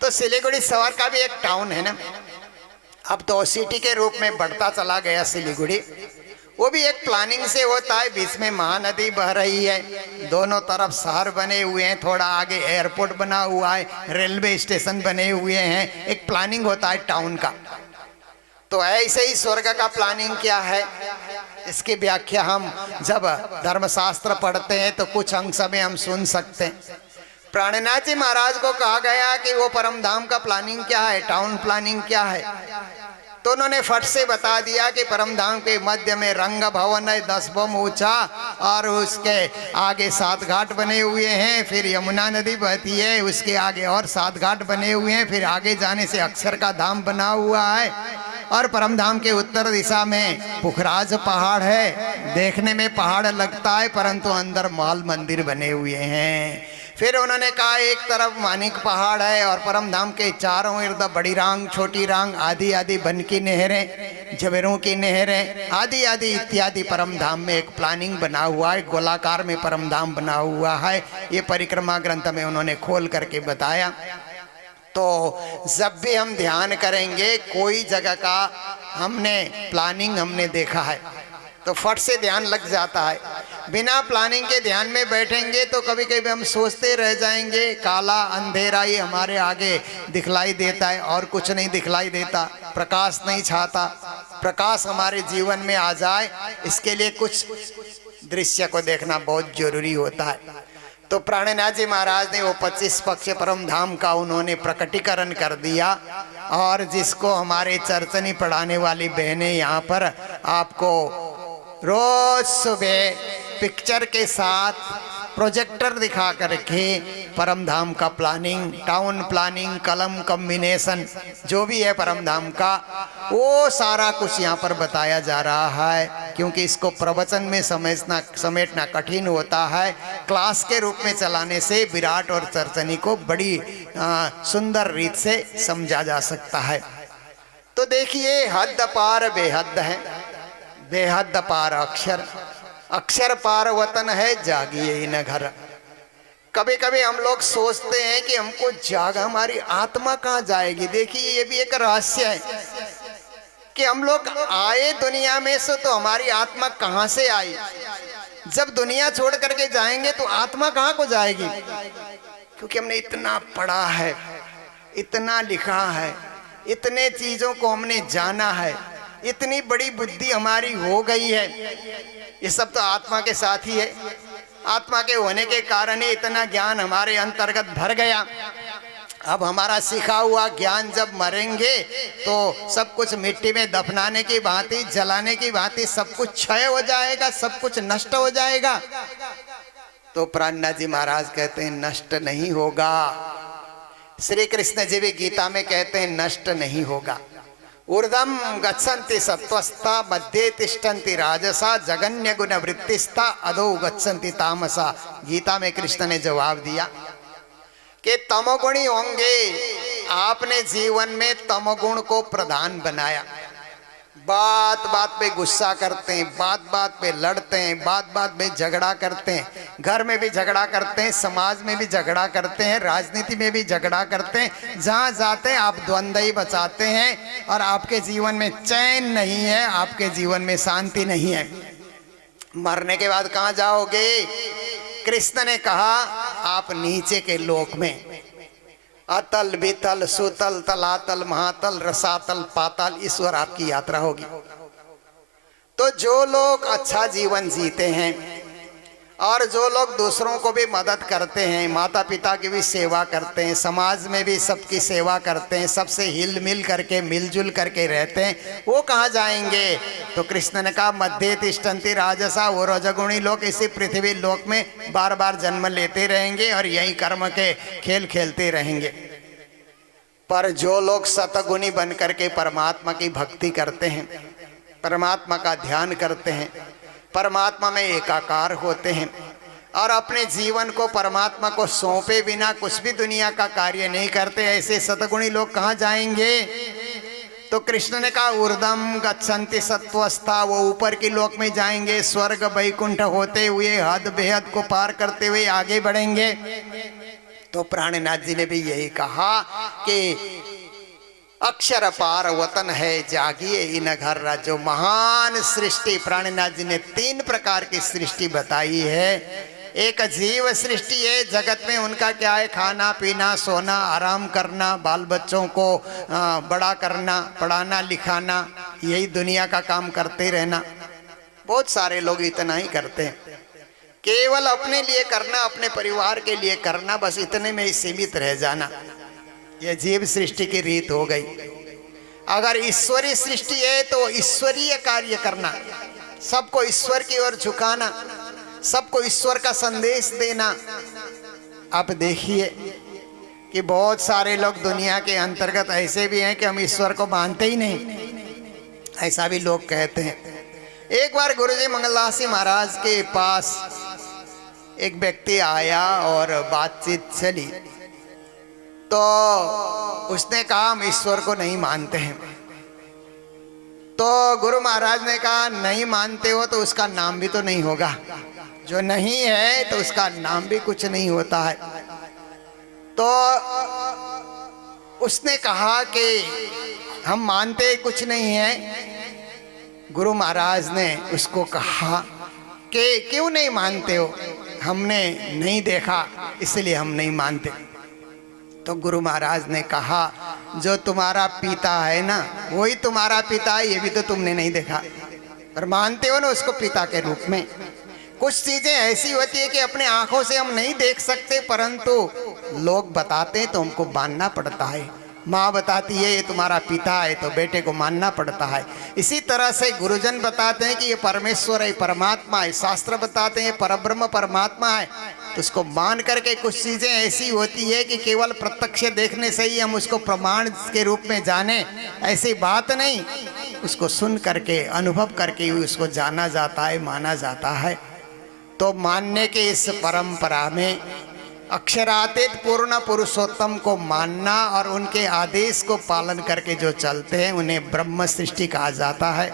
तो सिलीगुड़ी शहर का भी एक टाउन है ना। अब तो सिटी के रूप में बढ़ता चला गया सिलीगुड़ी। वो भी एक प्लानिंग से होता है। बीच में महानदी बह रही है, दोनों तरफ शहर बने हुए हैं, थोड़ा आगे एयरपोर्ट बना हुआ है, रेलवे स्टेशन बने हुए हैं, एक प्लानिंग होता है टाउन का। तो ऐसे ही स्वर्ग का प्लानिंग क्या है, इसकी व्याख्या हम जब धर्मशास्त्र पढ़ते हैं तो कुछ अंश में हम सुन सकते हैं। प्राणनाथ जी महाराज को कहा गया कि वो परम धाम का प्लानिंग क्या है, टाउन प्लानिंग क्या है। तो उन्होंने फट से बता दिया कि परम धाम के मध्य में रंग भवन है 10 बम ऊंचा, और उसके आगे 7 घाट बने हुए हैं, फिर यमुना नदी बहती है, उसके आगे और 7 घाट बने हुए हैं, फिर आगे जाने से अक्षर का धाम बना हुआ है, और परम धाम के उत्तर दिशा में पुखराज पहाड़ है। देखने में पहाड़ लगता है परंतु अंदर महल मंदिर बने हुए हैं। फिर उन्होंने कहा एक तरफ मानिक पहाड़ है और परम धाम के चारों इर्द बड़ी रांग, छोटी रांग, आदि आदि बन की नहरें, झवेरों की नहरें, आदि आदि इत्यादि परम धाम में एक प्लानिंग बना हुआ है, गोलाकार में परम धाम बना हुआ है। ये परिक्रमा ग्रंथ में उन्होंने खोल करके बताया। तो जब भी हम ध्यान करेंगे, कोई जगह का हमने प्लानिंग हमने देखा है तो फट से ध्यान लग जाता है। बिना प्लानिंग के ध्यान में बैठेंगे तो कभी कभी हम सोचते रह जाएंगे, काला अंधेरा ही हमारे आगे दिखलाई देता है और कुछ नहीं दिखलाई देता, प्रकाश नहीं छाता। प्रकाश हमारे जीवन में आ जाए, इसके लिए कुछ दृश्य को देखना बहुत जरूरी होता है। तो प्राणनाथ जी महाराज ने वो 25 पक्ष परम धाम का उन्होंने प्रकटीकरण कर दिया, और जिसको हमारे चर्चनी पढ़ाने वाली बहनें यहाँ पर आपको रोज सुबह पिक्चर के साथ प्रोजेक्टर दिखा करके परम धाम का प्लानिंग, टाउन प्लानिंग, कलम कॉम्बिनेशन जो भी है परम धाम का, वो सारा कुछ यहाँ पर बताया जा रहा है। क्योंकि इसको प्रवचन में समेटना कठिन होता है, क्लास के रूप में चलाने से विराट और चर्चनी को बड़ी सुंदर रीत से समझा जा सकता है। तो देखिए, हद पार बेहद है, बेहद पार अक्षर, अक्षर पार वतन है, जागिए न घर। कभी कभी हम लोग सोचते हैं कि हमको जाग, हमारी आत्मा कहाँ जाएगी। देखिए, ये भी एक रहस्य है कि हम लोग आए दुनिया में से तो हमारी आत्मा कहाँ से आई। जब दुनिया छोड़ करके जाएंगे तो आत्मा कहाँ को जाएगी, क्योंकि हमने इतना पढ़ा है, इतना लिखा है, इतने चीजों को हमने जाना है, इतनी बड़ी बुद्धि हमारी हो गई है। ये सब तो आत्मा के साथ ही है। आत्मा के होने के कारण ही इतना ज्ञान हमारे अंतर्गत भर गया। अब हमारा सीखा हुआ ज्ञान जब मरेंगे तो सब कुछ मिट्टी में दफनाने की भांति, जलाने की भांति सब कुछ क्षय हो जाएगा, सब कुछ नष्ट हो जाएगा। तो प्राणनाथ जी महाराज कहते हैं नष्ट नहीं होगा। श्री कृष्ण जी भी गीता में कहते हैं नष्ट नहीं होगा। ऊर्ध्वं गच्छन्ति सत्त्वस्था, मध्ये तिष्ठन्ति राजसा, जगन्य गुण वृत्तिस्था, अधो गच्छन्ति तामसा। गीता में कृष्ण ने जवाब दिया कि तमोगुणी होंगे। आपने जीवन में तमोगुण को प्रधान बनाया। बात बात पे गुस्सा करते हैं, बात बात पे लड़ते हैं, बात बात पे झगड़ा करते हैं, घर में भी झगड़ा करते हैं, समाज में भी झगड़ा करते हैं, राजनीति में भी झगड़ा करते हैं। जहाँ जाते हैं आप द्वंद्व ही बचाते हैं और आपके जीवन में चैन नहीं है, आपके जीवन में शांति नहीं है। मरने के बाद कहाँ जाओगे? कृष्ण ने कहा आप नीचे के लोक में, अतल वितल सुतल तलातल महातल रसातल पाताल, ईश्वर आपकी यात्रा होगी। तो जो लोग अच्छा जीवन जीते हैं और जो लोग दूसरों को भी मदद करते हैं, माता पिता की भी सेवा करते हैं, समाज में भी सबकी सेवा करते हैं, सबसे हिल मिल करके मिलजुल करके रहते हैं, वो कहाँ जाएंगे? तो कृष्ण ने कहा मध्य तिष्ठन्ति राजसा, वो रजगुणी लोग इसी पृथ्वी लोक में बार बार जन्म लेते रहेंगे और यही कर्म के खेल खेलते रहेंगे। पर जो लोग सतगुणी बन करके परमात्मा की भक्ति करते हैं, परमात्मा का ध्यान करते हैं, परमात्मा में एकाकार होते हैं और अपने जीवन को परमात्मा को सौंपे बिना कुछ भी दुनिया का कार्य नहीं करते, ऐसे सतगुणी लोग कहाँ जाएंगे? तो कृष्ण ने कहा ऊर्ध्वं गच्छन्ति सत्वस्था, वो ऊपर के लोक में जाएंगे, स्वर्ग वैकुंठ होते हुए हद बेहद को पार करते हुए आगे बढ़ेंगे। तो प्राणनाथ जी ने भी यही कहा कि अक्षर पार वतन है जागिए इन घर राजो। महान सृष्टि प्राणनाथ जी ने 3 प्रकार की सृष्टि बताई है। एक जीव सृष्टि है, जगत में उनका क्या है? खाना पीना सोना आराम करना, बाल बच्चों को बड़ा करना, पढ़ाना लिखाना, यही दुनिया का काम करते रहना। बहुत सारे लोग इतना ही करते हैं, केवल अपने लिए करना, अपने परिवार के लिए करना, बस इतने में ही सीमित रह जाना। यह जीव सृष्टि की रीत हो गई। अगर ईश्वरीय सृष्टि है तो ईश्वरीय कार्य करना, सबको ईश्वर की ओर झुकाना, सबको ईश्वर का संदेश देना। आप देखिए कि बहुत सारे लोग दुनिया के अंतर्गत ऐसे भी हैं कि हम ईश्वर को मानते ही नहीं, ऐसा भी लोग कहते हैं। एक बार गुरुजी मंगलदास महाराज के पास एक व्यक्ति आया और बातचीत चली, तो उसने कहा हम ईश्वर को नहीं मानते हैं। तो गुरु महाराज ने कहा नहीं मानते हो तो उसका नाम भी तो नहीं होगा, जो नहीं है तो उसका नाम भी कुछ नहीं होता है। तो उसने कहा कि हम मानते कुछ नहीं है। गुरु महाराज ने उसको कहा कि क्यों नहीं मानते हो? हमने नहीं देखा इसलिए हम नहीं मानते। तो गुरु महाराज ने कहा जो तुम्हारा पिता है ना वही तुम्हारा पिता है, ये भी तो तुमने नहीं देखा, पर मानते हो ना उसको पिता के रूप में। कुछ चीजें ऐसी होती है कि अपने आंखों से हम नहीं देख सकते, परंतु लोग बताते हैं तो हमको मानना पड़ता है। माँ बताती है ये तुम्हारा पिता है तो बेटे को मानना पड़ता है। इसी तरह से गुरुजन बताते हैं कि ये परमेश्वर है, परमात्मा है। शास्त्र बताते हैं परब्रह्म परमात्मा है, तो उसको मान करके कुछ चीज़ें ऐसी होती है कि केवल प्रत्यक्ष देखने से ही हम उसको प्रमाण के रूप में जाने, ऐसी बात नहीं। उसको सुन करके अनुभव करके उसको जाना जाता है, माना जाता है। तो मानने के इस परंपरा में अक्षरातीत पूर्ण पुरुषोत्तम को मानना और उनके आदेश को पालन करके जो चलते हैं उन्हें ब्रह्म सृष्टि कहा जाता है।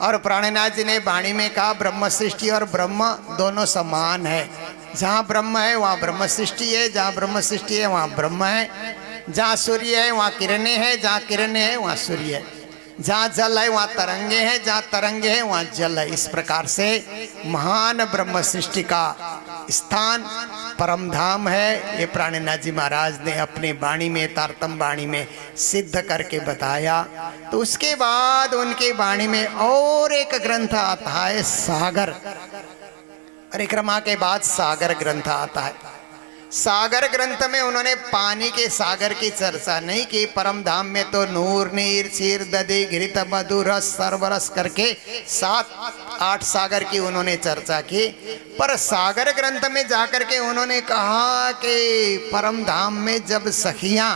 और प्राणनाथ जी ने वाणी में कहा ब्रह्म सृष्टि और ब्रह्म दोनों समान है। जहाँ ब्रह्म है वहाँ ब्रह्म सृष्टि है, जहाँ ब्रह्म सृष्टि है वहाँ ब्रह्म है। जहाँ सूर्य है वहाँ किरणें हैं, जहाँ किरणें हैं वहाँ सूर्य है। जहाँ जल है वहाँ तरंगे हैं, जहाँ तरंगे हैं वहाँ जल है। इस प्रकार से महान ब्रह्म सृष्टि का स्थान परम धाम है। ये प्राणनाथ जी महाराज ने अपनी वाणी में, तारतम वाणी में सिद्ध करके बताया। तो उसके बाद उनके वाणी में और एक ग्रंथ आता है सागर। परिक्रमा के बाद सागर ग्रंथ आता है। सागर ग्रंथ में उन्होंने पानी के सागर की चर्चा नहीं की। परम धाम में तो नूर नीर क्षीर दधि घृत मधु रस सर्वरस करके 7-8 सागर की उन्होंने चर्चा की। पर सागर ग्रंथ में जाकर के उन्होंने कहा कि परम धाम में जब सखियां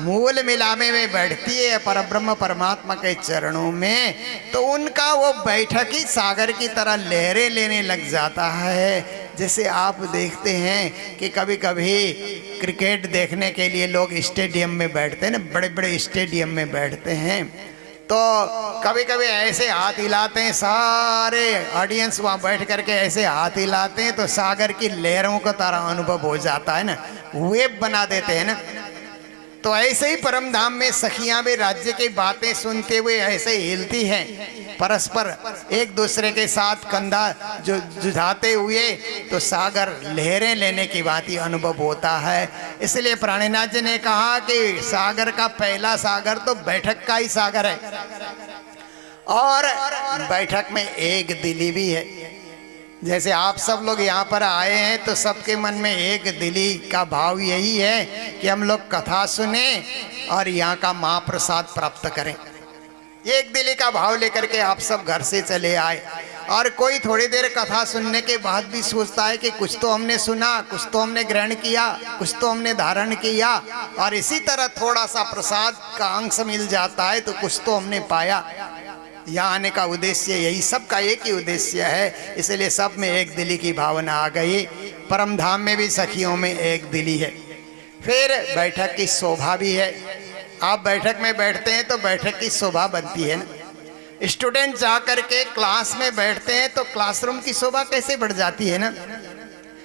मूल मिलावे में बैठती है परब्रह्म परमात्मा के चरणों में, तो उनका वो बैठक ही सागर की तरह लहरें लेने लग जाता है। जैसे आप देखते हैं कि कभी कभी क्रिकेट देखने के लिए लोग स्टेडियम में बैठते हैं ना, बड़े बड़े स्टेडियम में बैठते हैं, तो कभी कभी ऐसे हाथ हिलाते हैं, सारे ऑडियंस वहाँ बैठ करके ऐसे हाथ हिलाते हैं तो सागर की लहरों का तरह अनुभव हो जाता है ना, वेव बना देते हैं ना। तो ऐसे ही परम धाम में सखियां भी राज्य की बातें सुनते हुए ऐसे हिलती हैं, परस्पर एक दूसरे के साथ कंधा जो जुझाते हुए, तो सागर लहरें लेने की बात ही अनुभव होता है। इसलिए प्राणनाथ जी ने कहा कि सागर का पहला सागर तो बैठक का ही सागर है। और बैठक में एक दिली भी है। जैसे आप सब लोग यहाँ पर आए हैं तो सबके मन में एक दिली का भाव यही है कि हम लोग कथा सुने और यहाँ का महाप्रसाद प्राप्त करें। एक दिली का भाव लेकर के आप सब घर से चले आए। और कोई थोड़ी देर कथा सुनने के बाद भी सोचता है कि कुछ तो हमने सुना, कुछ तो हमने ग्रहण किया, कुछ तो हमने धारण किया, और इसी तरह थोड़ा सा प्रसाद का अंश मिल जाता है तो कुछ तो हमने पाया। यहाँ आने का उद्देश्य यही, सबका एक ही उद्देश्य है, इसलिए सब में एक दिली की भावना आ गई। परम धाम में भी सखियों में एक दिली है। फिर बैठक की शोभा भी है। आप बैठक में बैठते हैं तो बैठक की शोभा बनती है ना। स्टूडेंट जा करके क्लास में बैठते हैं तो क्लासरूम की शोभा कैसे बढ़ जाती है ना।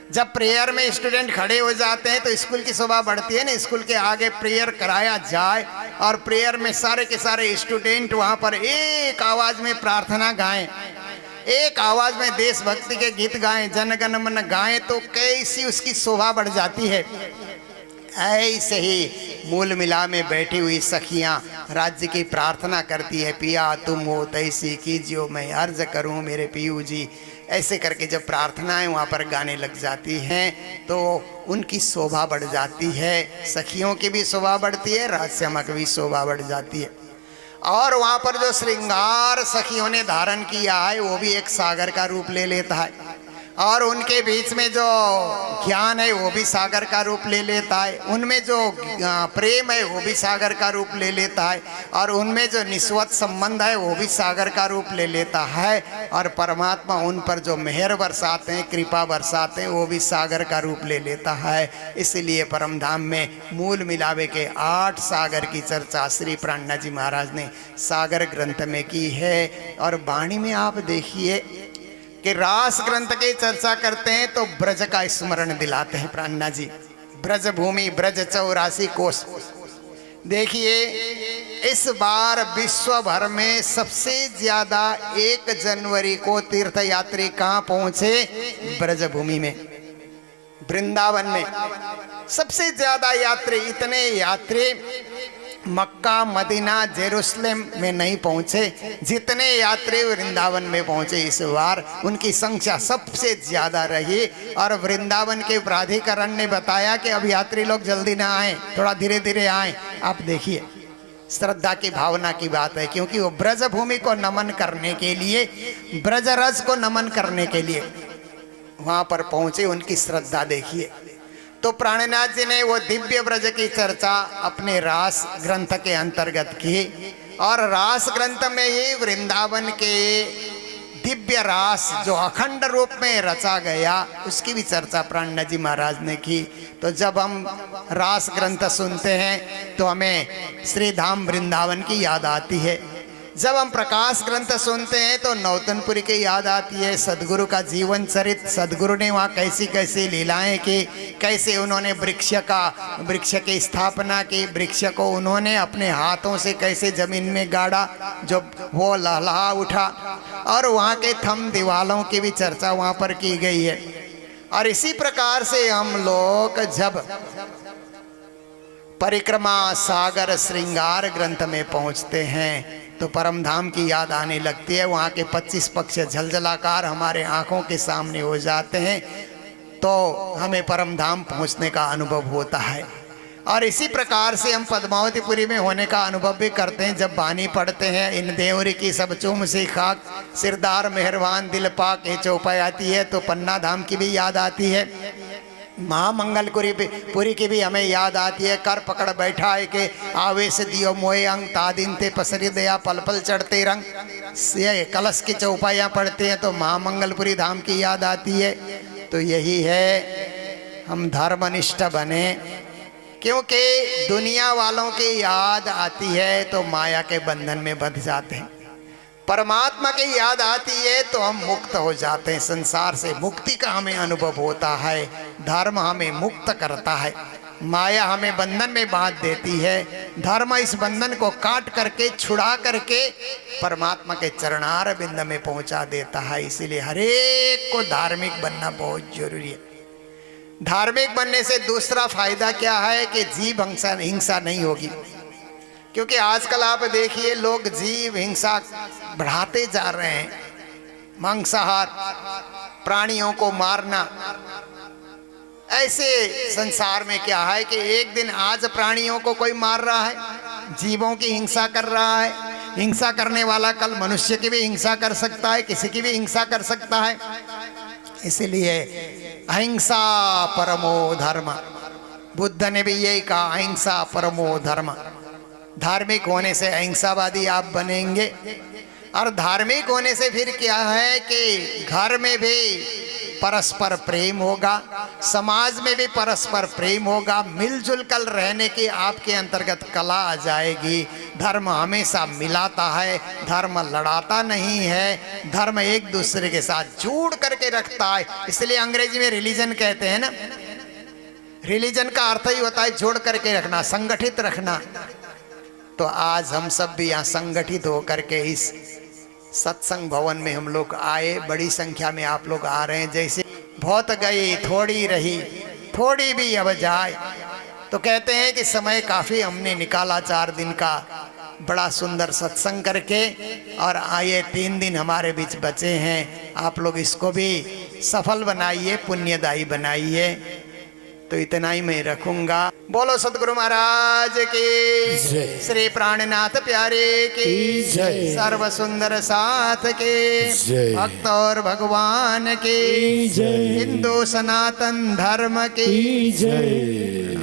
जब प्रेयर में स्टूडेंट खड़े हो जाते हैं तो स्कूल की शोभा बढ़ती है ना। स्कूल के आगे प्रेयर कराया जाए और प्रेयर में सारे के सारे स्टूडेंट वहाँ पर एक आवाज में प्रार्थना गाएं, एक आवाज में देशभक्ति के गीत गाएं, जनगण मन गाएं, तो कैसी उसकी शोभा बढ़ जाती है। ऐसे ही मूल मिला में बैठी हुई सखियां राज्य की प्रार्थना करती है, पिया तुम हो तैसी कीजियो मैं अर्ज करूं मेरे पीयू जी। ऐसे करके जब प्रार्थनाएं वहाँ पर गाने लग जाती हैं तो उनकी शोभा बढ़ जाती है। सखियों की भी शोभा बढ़ती है, रहस्यमय की भी शोभा बढ़ जाती है। और वहाँ पर जो श्रृंगार सखियों ने धारण किया है वो भी एक सागर का रूप ले लेता है। और उनके बीच में जो ज्ञान है वो भी सागर का रूप ले लेता है। उनमें जो प्रेम है वो भी सागर का रूप ले लेता है। और उनमें जो निस्वत संबंध है वो भी सागर का रूप ले लेता है। और परमात्मा उन पर जो मेहर बरसाते हैं, कृपा बरसाते हैं, वो भी सागर का रूप ले लेता है। इसलिए परम धाम में मूल मिलावे के 8 सागर की चर्चा श्री प्राणनाथ जी महाराज ने सागर ग्रंथ में की है। और वाणी में आप देखिए कि रास ग्रंथ की चर्चा करते हैं तो ब्रज का स्मरण दिलाते हैं प्राणनाथ जी। ब्रज भूमि, ब्रज 84 कोस। देखिए इस बार विश्व भर में सबसे ज्यादा 1 जनवरी को तीर्थयात्री कहाँ पहुंचे? ब्रज भूमि में, वृंदावन में सबसे ज्यादा यात्री। इतने यात्री मक्का, मदीना, जेरूसलम में नहीं पहुंचे जितने यात्री वृंदावन में पहुंचे इस बार। उनकी संख्या सबसे ज्यादा रही। और वृंदावन के प्राधिकरण ने बताया कि अब यात्री लोग जल्दी ना आए, थोड़ा धीरे धीरे आए। आप देखिए श्रद्धा की भावना की बात है, क्योंकि वो ब्रज भूमि को नमन करने के लिए, ब्रजरज को नमन करने के लिए वहां पर पहुंचे। उनकी श्रद्धा देखिए। तो प्राणनाथ जी ने वो दिव्य ब्रज की चर्चा अपने रास ग्रंथ के अंतर्गत की। और रास ग्रंथ में ही वृंदावन के दिव्य रास जो अखंड रूप में रचा गया उसकी भी चर्चा प्राणनाथ जी महाराज ने की। तो जब हम रास ग्रंथ सुनते हैं तो हमें श्री धाम वृंदावन की याद आती है। जब हम प्रकाश ग्रंथ सुनते हैं तो नौतनपुरी की याद आती है, सदगुरु का जीवन चरित। सदगुरु ने वहाँ कैसी कैसी लीलाएं की, कैसे उन्होंने वृक्ष की स्थापना की, वृक्ष को उन्होंने अपने हाथों से कैसे जमीन में गाड़ा जो वो लहलहा उठा। और वहाँ के थम दीवालों की भी चर्चा वहाँ पर की गई है। और इसी प्रकार से हम लोग जब परिक्रमा सागर श्रृंगार ग्रंथ में पहुँचते हैं तो परम धाम की याद आने लगती है। वहाँ के 25 पक्ष झलझलाकार हमारे आंखों के सामने हो जाते हैं तो हमें परम धाम पहुँचने का अनुभव होता है। और इसी प्रकार से हम पद्मावतीपुरी में होने का अनुभव भी करते हैं। जब बानी पढ़ते हैं, इन देवरी की सब चूम सी खाक, सिरदार मेहरबान दिल पाक ये चौपाई आती है तो पन्ना धाम की भी याद आती है। महामंगलपुरी की भी हमें याद आती है। कर पकड़ बैठा है कि आवेश दियो मोए अंग, तादिन ते पसरी दया पल पल चढ़ते रंग। ये कलश की चौपाइयाँ पढ़ते हैं तो महामंगलपुरी धाम की याद आती है। तो यही है हम धर्मनिष्ठ बने, क्योंकि दुनिया वालों की याद आती है तो माया के बंधन में बंध जाते हैं। परमात्मा की याद आती है तो हम मुक्त हो जाते हैं। संसार से मुक्ति का हमें अनुभव होता है। धर्म हमें मुक्त करता है, माया हमें बंधन में बांध देती है। धर्म इस बंधन को काट करके, छुड़ा करके परमात्मा के चरणार बिंद में पहुंचा देता है। इसीलिए हरेक को धार्मिक बनना बहुत जरूरी है। धार्मिक बनने से दूसरा फायदा क्या है कि जीव हिंसा नहीं होगी। क्योंकि आजकल आप देखिए लोग जीव हिंसा बढ़ाते जा रहे हैं। मांसाहार प्राणियों को मारना। ऐसे संसार में क्या है कि एक दिन आज प्राणियों को कोई मार रहा है, जीवों की हिंसा कर रहा है। हिंसा करने वाला कल मनुष्य की भी हिंसा कर सकता है, किसी की भी हिंसा कर सकता है। इसलिए अहिंसा परमो धर्म, बुद्ध ने भी यही कहा, अहिंसा परमो धर्म। धार्मिक होने से अहिंसावादी आप बनेंगे, और धार्मिक होने से फिर क्या है कि घर में भी परस्पर प्रेम होगा, समाज में भी परस्पर प्रेम होगा, मिलजुल कर रहने की आपके अंतर्गत कला आ जाएगी। धर्म हमेशा मिलाता है, धर्म लड़ाता नहीं है, धर्म एक दूसरे के साथ जोड़ करके रखता है। इसलिए अंग्रेजी में रिलीजन कहते हैं ना, रिलीजन का अर्थ ही होता है जोड़ करके रखना, संगठित रखना। तो आज हम सब भी यहाँ संगठित होकर के इस सत्संग भवन में हम लोग आए, बड़ी संख्या में आप लोग आ रहे हैं। जैसे बहुत गई थोड़ी रही, थोड़ी भी अब जाए। तो कहते हैं कि समय काफ़ी हमने निकाला, 4 दिन का बड़ा सुंदर सत्संग करके, और आए 3 दिन हमारे बीच बचे हैं। आप लोग इसको भी सफल बनाइए, पुण्यदायी बनाइए। तो इतना ही मैं रखूंगा। बोलो सतगुरु महाराज की जय। श्री प्राणनाथ प्यारे की जय। सर्व सुंदर साथ के जय। भक्त और भगवान की जय। हिंदू सनातन धर्म की जय।